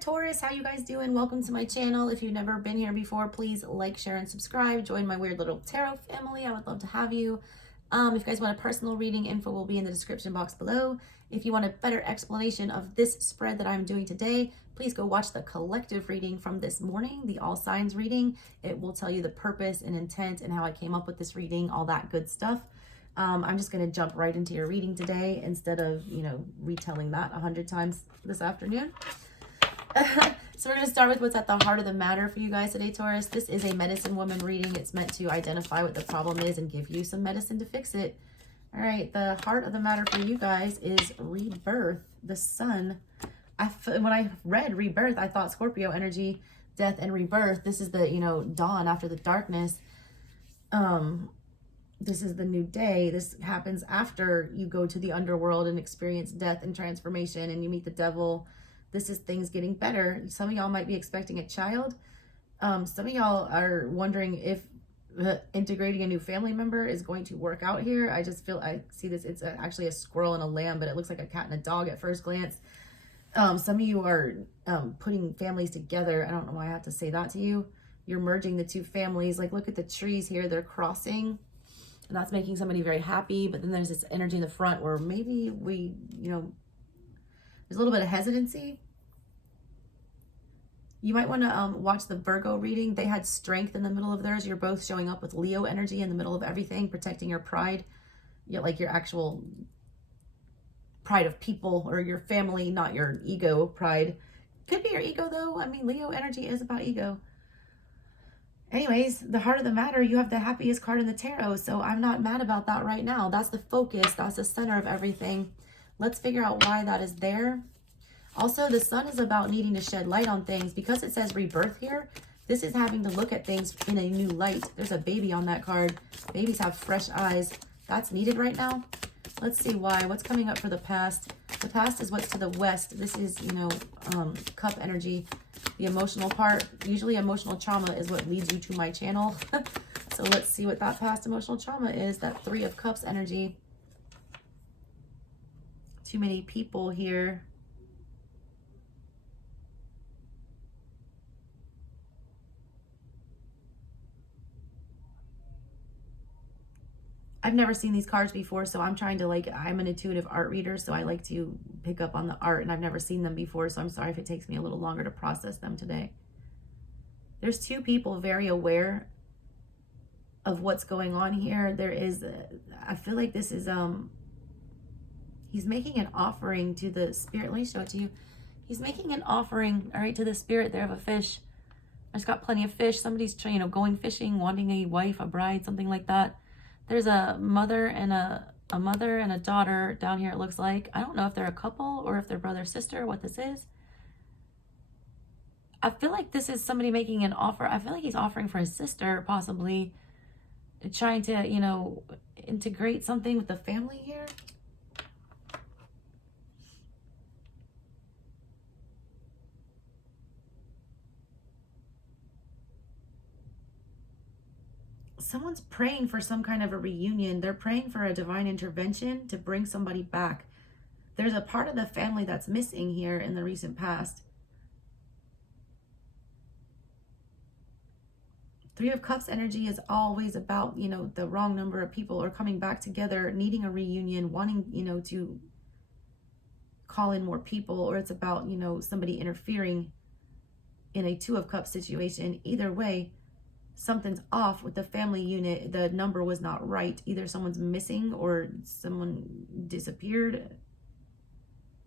Taurus. How you guys doing? Welcome to my channel. If you've never been here before, please like, share, and subscribe. Join my weird little tarot family. I would love to have you. If you guys want a personal reading, info will be in the description box below. If you want a better explanation of this spread that I'm doing today, please go watch the collective reading from this morning, the all signs reading. It will tell you the purpose and intent and how I came up with this reading, all that good stuff. I'm just going to jump right into your reading today instead of, retelling that 100 times this afternoon. So we're going to start with what's at the heart of the matter for you guys today, Taurus. This is a medicine woman reading. It's meant to identify what the problem is and give you some medicine to fix it. All right, the heart of the matter for you guys is rebirth, the sun. When I read rebirth, I thought Scorpio energy, death and rebirth. This is the, dawn after the darkness. This is the new day. This happens after you go to the underworld and experience death and transformation and you meet the devil. This is things getting better. Some of y'all might be expecting a child. Some of y'all are wondering if integrating a new family member is going to work out here. I see this. It's actually a squirrel and a lamb, but it looks like a cat and a dog at first glance. Some of you are putting families together. I don't know why I have to say that to you. You're merging the two families. Like, look at the trees here. They're crossing. And that's making somebody very happy. But then there's this energy in the front where maybe there's a little bit of hesitancy. You might want to watch the Virgo reading. They had strength in the middle of theirs. You're both showing up with Leo energy in the middle of everything, protecting your pride. Like your actual pride of people or your family, not your ego pride. Could be your ego though. I mean, Leo energy is about ego. Anyways, the heart of the matter, you have the happiest card in the tarot, so I'm not mad about that right now. That's the focus. That's the center of everything. Let's figure out why that is there. Also, the sun is about needing to shed light on things. Because it says rebirth here, this is having to look at things in a new light. There's a baby on that card. Babies have fresh eyes. That's needed right now. Let's see why. What's coming up for the past? The past is what's to the west. This is, cup energy. The emotional part, usually emotional trauma is what leads you to my channel. So let's see what that past emotional trauma is. That 3 of Cups energy. Too many people here. I've never seen these cards before, so I'm trying to I'm an intuitive art reader, so I like to pick up on the art, and I've never seen them before, so I'm sorry if it takes me a little longer to process them today. There's 2 people very aware of what's going on here. I feel like this is, he's making an offering to the spirit. Let me show it to you. He's making an offering, all right, to the spirit there of a fish. I just got plenty of fish. Somebody's, going fishing, wanting a wife, a bride, something like that. There's a mother and a daughter down here, it looks like. I don't know if they're a couple or if they're brother, sister, what this is. I feel like this is somebody making an offer. I feel like he's offering for his sister, possibly trying to, integrate something with the family here. Someone's praying for some kind of a reunion. They're praying for a divine intervention to bring somebody back. There's a part of the family that's missing here in the recent past. 3 of Cups energy is always about, the wrong number of people are coming back together, needing a reunion, wanting, to call in more people, or it's about, somebody interfering in a 2 of Cups situation. Either way, something's off with the family unit. The number was not right. Either someone's missing or someone disappeared,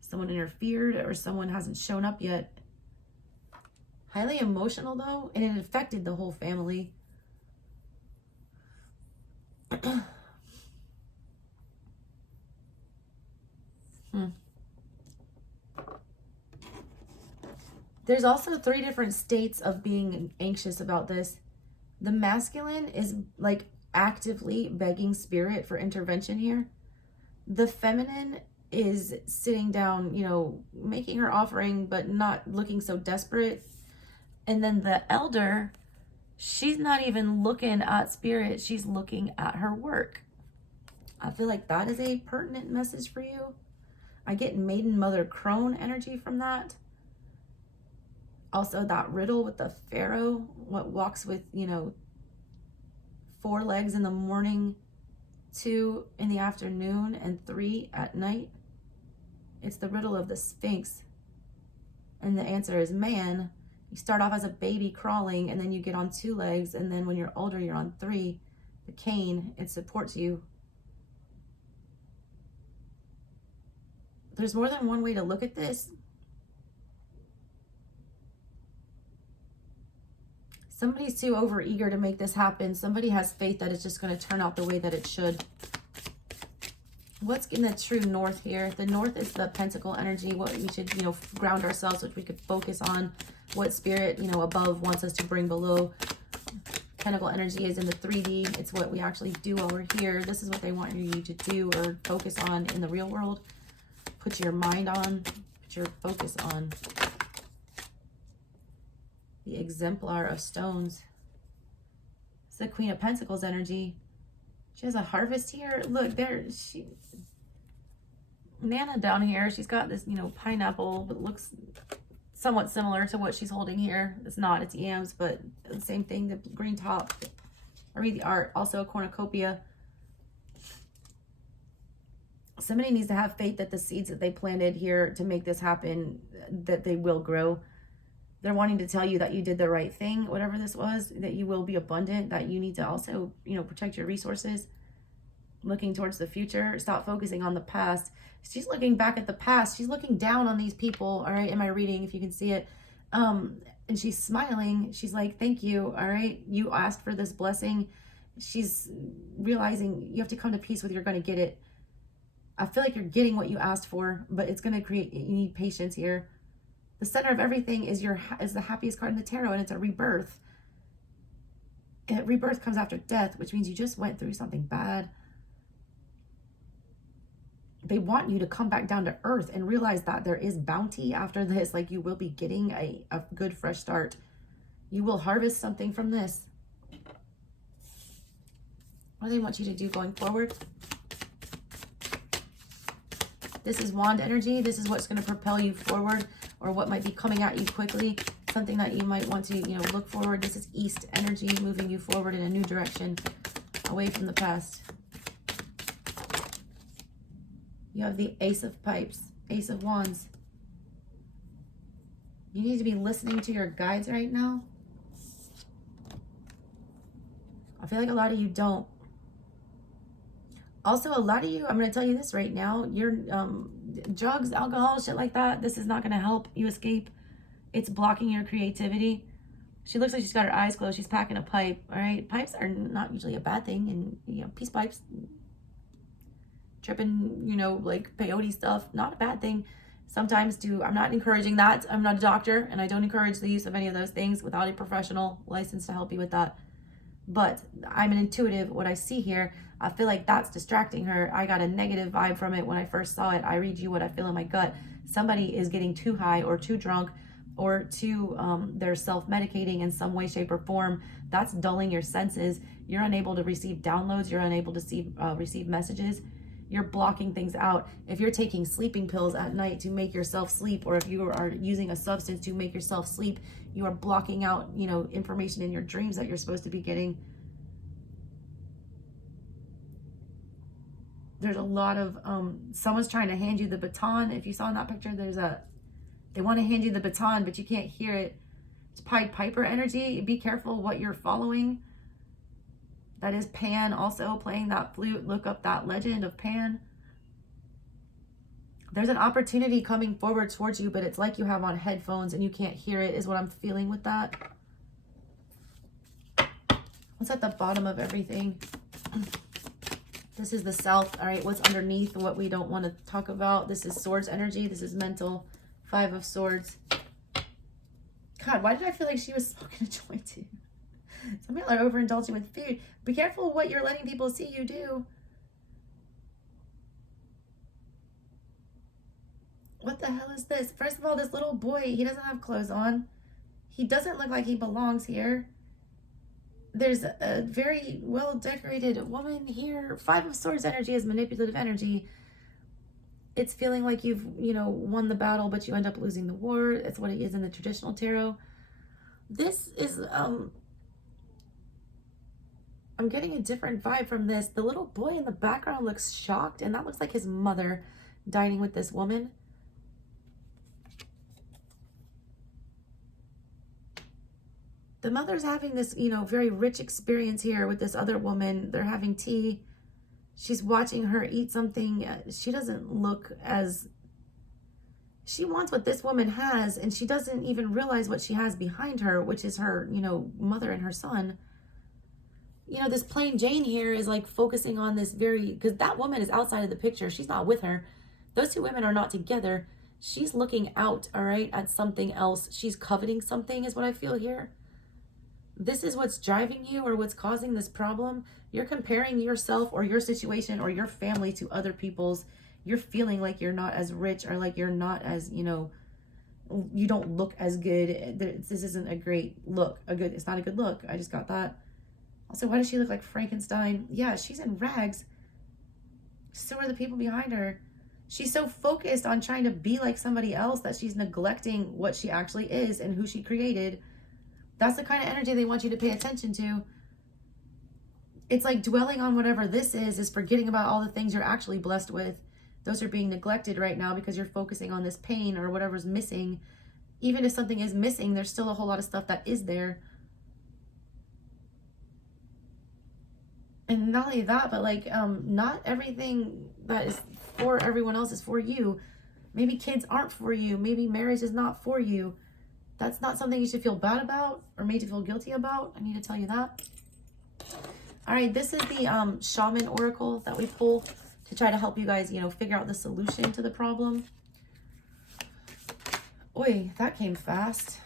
someone interfered, or someone hasn't shown up yet. Highly emotional though, and it affected the whole family. There's also 3 different states of being anxious about this. The masculine is actively begging spirit for intervention here. The feminine is sitting down, making her offering, but not looking so desperate. And then the elder, she's not even looking at spirit. She's looking at her work. I feel like that is a pertinent message for you. I get maiden mother crone energy from that. Also that riddle with the pharaoh, what walks with, 4 legs in the morning, 2 in the afternoon, and 3 at night. It's the riddle of the Sphinx. And the answer is man. You start off as a baby crawling, and then you get on 2 legs, and then when you're older, you're on 3. The cane, it supports you. There's more than one way to look at this. Somebody's too overeager to make this happen. Somebody has faith that it's just going to turn out the way that it should. What's in the true north here? The north is the pentacle energy, what we should, ground ourselves, which we could focus on, what spirit, above wants us to bring below. Pentacle energy is in the 3D. It's what we actually do while we're here. This is what they want you to do or focus on in the real world. Put your mind on, put your focus on. The exemplar of stones. It's the Queen of Pentacles energy. She has a harvest here. Look, Nana down here, she's got this, pineapple, but looks somewhat similar to what she's holding here. It's not, it's yams, but the same thing, the green top. I read the art. Also a cornucopia. Somebody needs to have faith that the seeds that they planted here to make this happen, that they will grow. They're wanting to tell you that you did the right thing, whatever this was, that you will be abundant, that you need to also, protect your resources. Looking towards the future. Stop focusing on the past. She's looking back at the past. She's looking down on these people, all right, in my reading, if you can see it. And she's smiling. She's like, thank you, all right? You asked for this blessing. She's realizing you have to come to peace with you're going to get it. I feel like you're getting what you asked for, but it's going to create, you need patience here. The center of everything is the happiest card in the tarot, and it's a rebirth. And rebirth comes after death, which means you just went through something bad. They want you to come back down to earth and realize that there is bounty after this. Like, you will be getting a good fresh start. You will harvest something from this. What do they want you to do going forward? This is wand energy. This is what's going to propel you forward, or what might be coming at you quickly. Something that you might want to, look forward. This is east energy, moving you forward in a new direction, away from the past. You have the Ace of Pipes, Ace of Wands. You need to be listening to your guides right now. I feel like a lot of you don't. Also, a lot of you, I'm going to tell you this right now, your drugs, alcohol, shit like that, this is not going to help you escape. It's blocking your creativity. She looks like she's got her eyes closed. She's packing a pipe, all right? Pipes are not usually a bad thing. And, peace pipes, tripping, like peyote stuff, not a bad thing. Sometimes I'm not encouraging that. I'm not a doctor, and I don't encourage the use of any of those things without a professional license to help you with that. But I'm an intuitive. What I see here, I feel like that's distracting her. I got a negative vibe from it when I first saw it. I read you what I feel in my gut. Somebody is getting too high or too drunk or too, they're self-medicating in some way, shape, or form. That's dulling your senses. You're unable to receive downloads. You're unable to receive messages. You're blocking things out. If you're taking sleeping pills at night to make yourself sleep, or if you are using a substance to make yourself sleep, you are blocking out, information in your dreams that you're supposed to be getting. There's a lot of, someone's trying to hand you the baton. If you saw in that picture, they want to hand you the baton, but you can't hear it. It's Pied Piper energy. Be careful what you're following. That is Pan also playing that flute. Look up that legend of Pan. There's an opportunity coming forward towards you, but it's like you have on headphones and you can't hear it, is what I'm feeling with that. What's at the bottom of everything? This is the South. All right, what's underneath what we don't want to talk about? This is Swords energy. This is mental. 5 of Swords. God, why did I feel like she was smoking a joint too? Some people are overindulging with food. Be careful what you're letting people see you do. What the hell is this? First of all, this little boy, he doesn't have clothes on. He doesn't look like he belongs here. There's a very well-decorated woman here. 5 of Swords energy is manipulative energy. It's feeling like you've, won the battle, but you end up losing the war. It's what it is in the traditional tarot. This is, I'm getting a different vibe from this. The little boy in the background looks shocked, and that looks like his mother dining with this woman. The mother's having this, very rich experience here with this other woman. They're having tea. She's watching her eat something. She doesn't look as... She wants what this woman has, and she doesn't even realize what she has behind her, which is her, mother and her son. This plain Jane here is like focusing on this because that woman is outside of the picture. She's not with her. Those two women are not together. She's looking out, all right, at something else. She's coveting something is what I feel here. This is what's driving you or what's causing this problem. You're comparing yourself or your situation or your family to other people's. You're feeling like you're not as rich or like you're not as, you don't look as good. This isn't a great look. It's not a good look. I just got that. Also, why does she look like Frankenstein? Yeah, she's in rags. So are the people behind her. She's so focused on trying to be like somebody else that she's neglecting what she actually is and who she created. That's the kind of energy they want you to pay attention to. It's like dwelling on whatever this is forgetting about all the things you're actually blessed with. Those are being neglected right now because you're focusing on this pain or whatever's missing. Even if something is missing, there's still a whole lot of stuff that is there. And not only that, but like, not everything that is for everyone else is for you. Maybe kids aren't for you. Maybe marriage is not for you. That's not something you should feel bad about or made to feel guilty about. I need to tell you that. All right, this is the shaman oracle that we pull to try to help you guys, figure out the solution to the problem. Oi, that came fast.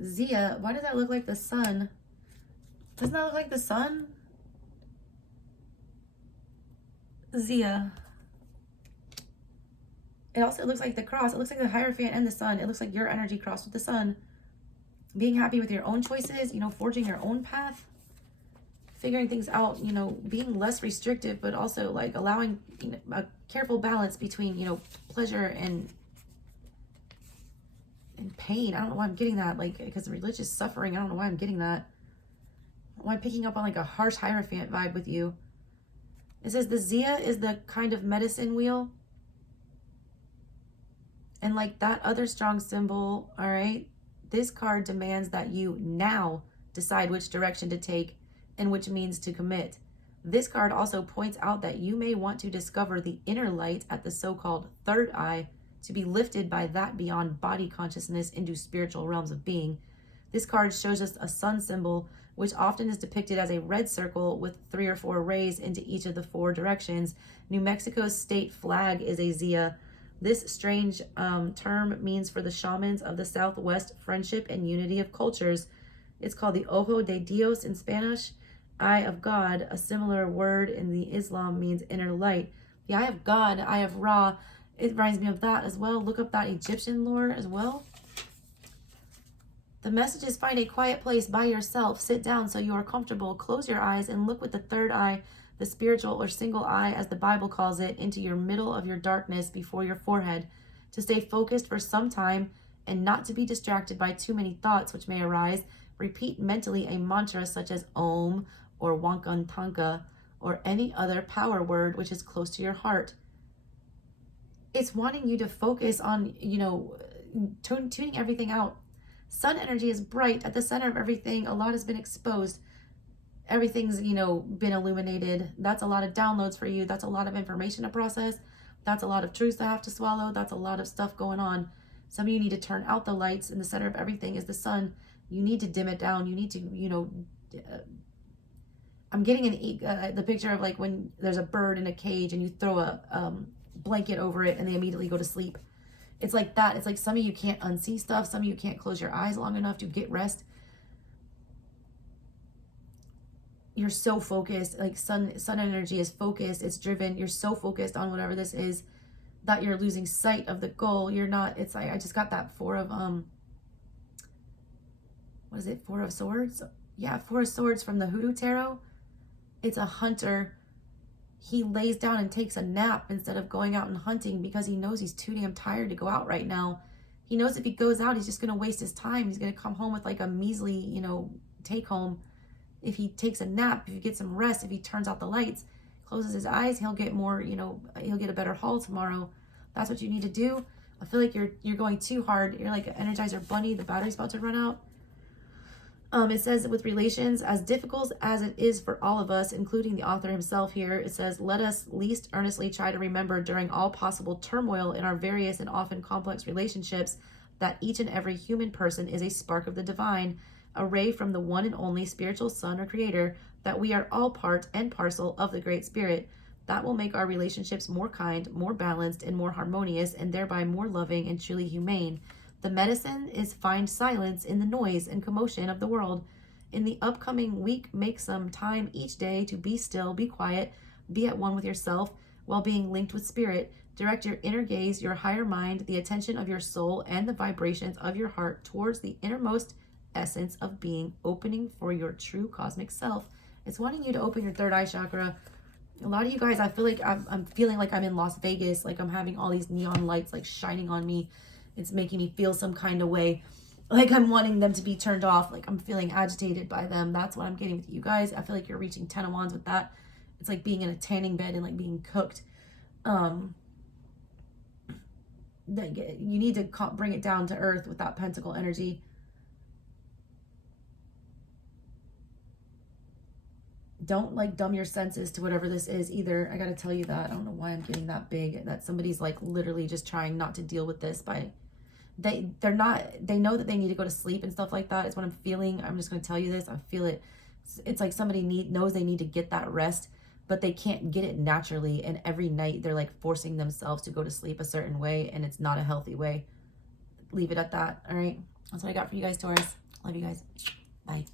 Zia, why does that look like the sun? Doesn't that look like the sun? Zia. It also looks like the cross. It looks like the Hierophant and the sun. It looks like your energy crossed with the sun. Being happy with your own choices, forging your own path. Figuring things out, being less restrictive, but also like allowing a careful balance between, pleasure and pain. I don't know why I'm getting that. Like, because religious suffering, I don't know why I'm getting that. Why I'm picking up on like a harsh Hierophant vibe with you. It says the Zia is the kind of medicine wheel. And like that other strong symbol, all right, this card demands that you now decide which direction to take and which means to commit. This card also points out that you may want to discover the inner light at the so-called third eye to be lifted by that beyond body consciousness into spiritual realms of being. This card shows us a sun symbol, which often is depicted as a red circle with 3 or 4 rays into each of the 4 directions. New Mexico's state flag is a Zia. This strange term means for the shamans of the Southwest friendship and unity of cultures. It's called the Ojo de Dios in Spanish, Eye of God. A similar word in the Islam means inner light. The Eye of God, Eye of Ra, it reminds me of that as well. Look up that Egyptian lore as well. The message is find a quiet place by yourself. Sit down so you are comfortable. Close your eyes and look with the third eye, the spiritual or single eye, as the Bible calls it, into your middle of your darkness before your forehead. To stay focused for some time and not to be distracted by too many thoughts which may arise, repeat mentally a mantra such as Om or Wankantanka or any other power word which is close to your heart. It's wanting you to focus on, tuning everything out. Sun energy is bright at the center of everything. A lot has been exposed. Everything's, been illuminated. That's a lot of downloads for you. That's a lot of information to process. That's a lot of truths to have to swallow. That's a lot of stuff going on. Some of you need to turn out the lights. In the center of everything is the sun. You need to dim it down. You need to, I'm getting the picture of like when there's a bird in a cage and you throw a blanket over it and they immediately go to sleep. It's like that. It's like some of you can't unsee stuff. Some of you can't close your eyes long enough to get rest. You're so focused, like sun energy is focused, it's driven. You're so focused on whatever this is that you're losing sight of the goal. You're not, it's like, I just got that 4 of, what is it? 4 of Swords? Yeah, 4 of Swords from the Hoodoo Tarot. It's a hunter. he lays down and takes a nap instead of going out and hunting because he knows he's too damn tired to go out right now. He knows if he goes out, he's just going to waste his time. He's going to come home with like a measly, you know, take home. If he takes a nap, if he gets some rest, if he turns out the lights, closes his eyes, he'll get more, you know, he'll get a better haul tomorrow. That's what you need to do. I feel like you're going too hard. You're like an Energizer bunny. The battery's about to run out. It says with relations, as difficult as it is for all of us, including the author himself here, it says, let us least earnestly try to remember during all possible turmoil in our various and often complex relationships that each and every human person is a spark of the divine, a ray from the one and only spiritual son or creator, that we are all part and parcel of the Great Spirit. That will make our relationships more kind, more balanced, and more harmonious, and thereby more loving and truly humane. The medicine is find silence in the noise and commotion of the world. In the upcoming week, make some time each day to be still, be quiet, be at one with yourself while being linked with spirit. Direct your inner gaze, your higher mind, the attention of your soul, and the vibrations of your heart towards the innermost essence of being, opening for your true cosmic self. It's wanting you to open your third eye chakra. A lot of you guys, I feel like I'm feeling like I'm in Las Vegas, like I'm having all these neon lights like shining on me. It's making me feel some kind of way, like I'm wanting them to be turned off, like I'm feeling agitated by them. That's what I'm getting with you guys. I feel like you're reaching 10 of Wands with that. It's like being in a tanning bed and like being cooked. You need to bring it down to earth with that pentacle energy. Don't like dumb your senses to whatever this is either. I gotta tell you that. I don't know why I'm getting that big, that somebody's like literally just trying not to deal with this by they know that they need to go to sleep and stuff like that is what I'm feeling. I'm just going to tell you this. I feel it. It's like somebody knows they need to get that rest, but they can't get it naturally. And every night they're like forcing themselves to go to sleep a certain way, and it's not a healthy way. Leave it at that. All right. That's what I got for you guys, Taurus. Love you guys. Bye.